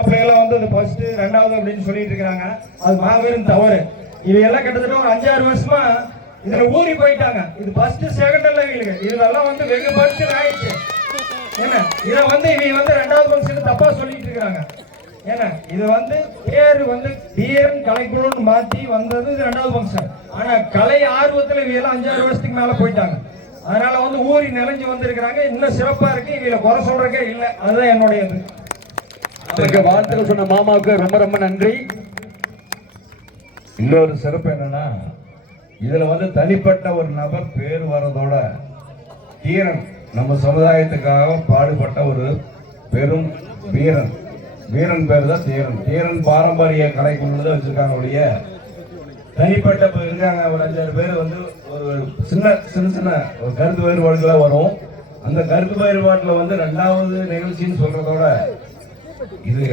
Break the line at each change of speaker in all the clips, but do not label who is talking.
பிள்ளைகளை வந்து அது ஃபர்ஸ்ட் ரெண்டாவது அப்படின்னு சொல்லிட்டு இருக்காங்க அது மாபெரும் தவறு. இவையெல்லாம் கிட்டத்தட்ட ஒரு அஞ்சாறு வருஷமா இதுல ஊறி போயிட்டாங்க. இது ஃபர்ஸ்ட் செகண்ட் எல்லாம் இவங்களுக்கு. இதெல்லாம் வந்து வெகு பட்சம் ஆயிடுச்சு. என்ன இதை வந்து இவங்க வந்து ரெண்டாவது ஃபங்க்ஷன் தப்பா சொல்லிட்டு இருக்காங்க ஏன்னா இது வந்து பேர் வந்து பிஎம் கலைக்குழுன்னு மாத்தி வந்தது இது ரெண்டாவது ஃபங்க்ஷன் ஆனா கலை ஆர்வத்துல இவையெல்லாம் அஞ்சாறு வருஷத்துக்கு மேல போயிட்டாங்க. அதனால வந்து ஊறி நிறைஞ்சு வந்திருக்கிறாங்க. இன்னும் சிறப்பா இருக்கு. இவையில குறை சொல்றக்கே இல்லை. அதுதான் என்னுடைய இது
அதற்கு வாழ்த்துக்கள் சொன்ன மாமாவுக்கு ரொம்ப ரொம்ப நன்றி.
இன்னொரு சிறப்பு என்னன்னா இதுல வந்து தனிப்பட்ட ஒரு நபர் பேர் வர்றதோட தீரன் நம்ம சமுதாயத்துக்காக பாடுபட்ட ஒரு பெரும் வீரன். வீரன் பேர் தான் தீரன். தீரன் பாரம்பரிய கலைக்குள்ளது வச்சிருக்காங்க ஒழிய தனிப்பட்ட இருக்காங்க ஒரு அஞ்சாறு பேர் வந்து ஒரு சின்ன சின்ன சின்ன கருத்து வேறுபாடுகளா வரும். அந்த கருத்து வேறுபாட்டுல வந்து ரெண்டாவது நிகழ்ச்சின்னு சொல்றதோட இது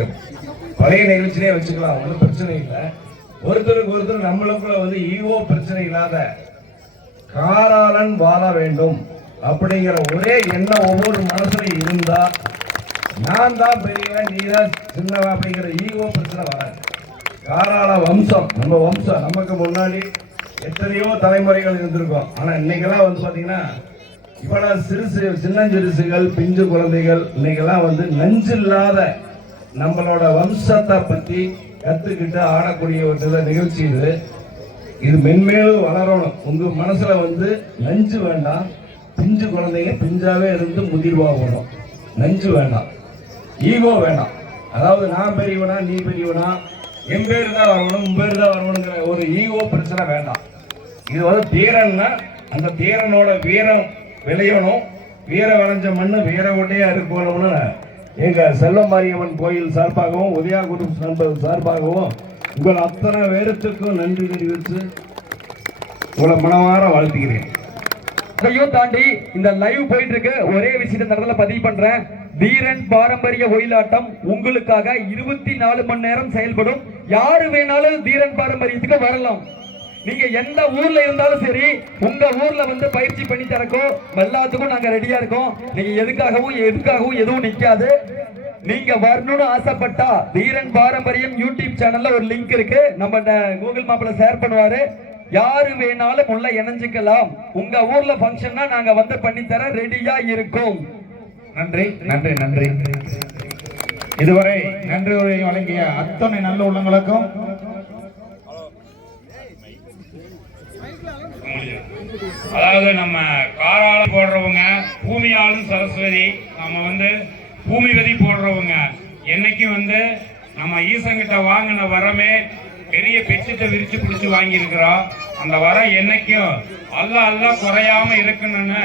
பழைய நிகழ்ச்சியிலே வச்சுக்கலாம் ஒன்றும் பிரச்சனை இல்லை. ஒருத்தருக்கு ஒருத்தர் நம்மளுக்குள்ள வந்து ஈவோ பிரச்சனை இல்லாத காராளன் வாழ வேண்டும் அப்படிங்கிற ஒரே எண்ணம் ஒவ்வொரு மனசுல இருந்தா நான் தான் பெரியவன் நீ தான் சின்னவன் அப்படிங்கிற ஈகோ பிரச்சனை வராது. காராள வம்சம் நம்ம வம்சம் நமக்கு முன்னாடி எத்தனையோ தலைமுறைகள் இருந்திருக்கும். ஆனா இன்னைக்கெல்லாம் வந்து பாத்தீங்கன்னா இவ்வளவு சிறுசு சின்னஞ்சிறுசுகள் பிஞ்சு குழந்தைகள் இன்னைக்கெல்லாம் வந்து நஞ்சு இல்லாத நம்மளோட வம்சத்தை பத்தி கத்துக்கிட்டு ஆடக்கூடிய ஒரு சில நிகழ்ச்சி இது. இது மென்மேலும் வளரணும். உங்க மனசுல வந்து நஞ்சு வேண்டாம். பிஞ்சு குழந்தைங்க பிஞ்சாவே இருந்து முதிர்வாகணும் நஞ்சு வேண்டாம். ஈகோ வேண்டாம். அதாவது நான் பெரியவனா நீ பெரியவனா என் பேர் தான் வரணும் உன் பேர் தான் வரணுங்கிற ஒரு ஈகோ பிரச்சனை வேண்டாம். இது வந்து தீரன்னா அந்த தீரனோட வீரம் விளையணும். வீர விளைஞ்ச மண்ணு வீர ஒட்டையா இருக்கணும்னு எங்க செல்வமாரியம்மன் கோயில் சார்பாகவும் உதயா குரூப் நண்பர்கள் சார்பாகவும் உங்கள் அத்தனை பேரத்துக்கும் நன்றி தெரிவித்து உங்களை மனமாற வாழ்த்துகிறேன்.
அதையும் தாண்டி இந்த லைவ் போயிட்டு இருக்கு ஒரே விஷயத்தை இந்த பதிவு பண்றேன். வீரன் பாரம்பரிய ஒயிலாட்டம் உங்களுக்காக இருபத்தி நாலு மணி நேரம் செயல்படும். யாரு வேணாலும் வீரன் பாரம்பரியத்துக்கு வரலாம். நீங்க எந்த ஊர்ல இருந்தாலும் சரி உங்க ஊர்ல வந்து பயிற்சி பண்ணி தரக்கும் எல்லாத்துக்கும் நாங்க ரெடியா இருக்கோம். நீங்க எதுக்காகவும் எதுக்காகவும் எதுவும் நிக்காது. நீங்க வரணும்னு ஆசைப்பட்டா வீரன் பாரம்பரியம் யூடியூப் சேனல்ல ஒரு லிங்க் இருக்கு. நம்ம கூகுள் மேப்ல ஷேர் பண்ணுவாரு. யாரு வேணாலும் உள்ள இணைஞ்சுக்கலாம். உங்க ஊர்ல ஃபங்க்ஷன்னா நாங்க வந்து பண்ணித்தர ரெடியா இருக்கும்.
நன்றி நன்றி நன்றி. இதுவரை நன்றி வழங்கிய அத்தனை நல்ல உள்ளங்களுக்கும்
அதாவது நம்ம காரால போடுறவங்க பூமியாளும் சரஸ்வதி நம்ம வந்து பூமிபதி போடுறவங்க. என்னைக்கும் வந்து நம்ம ஈசங்கிட்ட வாங்கின வரமே பெரிய பெட்ஷீட்டை விரிச்சு பிடிச்சு வாங்கியிருக்கிறோம். அந்த வரம் என்னைக்கும் அல்ல அல்ல குறையாம இருக்கணும்னு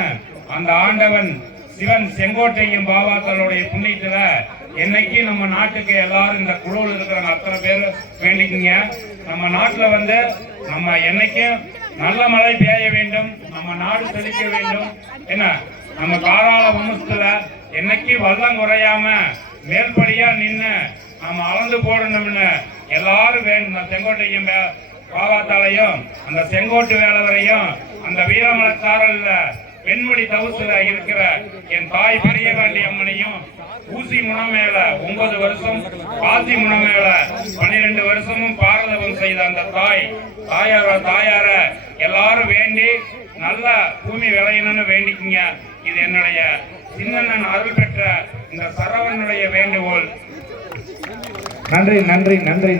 அந்த ஆண்டவன் சிவன் செங்கோட்டையும் பாபாக்களுடைய புண்ணியத்துல என்னைக்கு நம்ம நாட்டுக்கு எல்லாரும் இந்த குழுவில் இருக்கிறவங்க அத்தனை பேர் வேண்டிக்குங்க. நம்ம நாட்டில் வந்து நம்ம என்னைக்கும் நல்ல மழை பெய்ய வேண்டும். நம்ம நாடு செழிக்க வேண்டும். என்ன? நம்ம காராள வம்சத்துல என்னைக்கு வல்லம் குறையாம மேல்படியா நின்று நம்ம அளந்து போடணும்னு எல்லாரும் வேண்டும் செங்கோட்டையும் வே- பாவாத்தாலையும் அந்த செங்கோட்டு வேலவரையும் அந்த வீரமலத்தாரல்ல வெண்மணி தவுசுல இருக்கிற என் தாய் பெரியவள்ளி அம்மனையும் ஊசி முனமேல ஒன்பது வருஷம் பாசி முனமேல பன்னிரெண்டு வருஷமும் பாரதவம் செய்த அந்த தாய் தாயார தாயார எல்லாரும் வேண்டி நல்ல பூமி விளையணும்னு வேண்டிக்கிங்க. இது என்னுடைய சின்னண்ணன் அருள் பெற்ற இந்த சரவனுடைய வேண்டுகோள்.
நன்றி நன்றி நன்றி.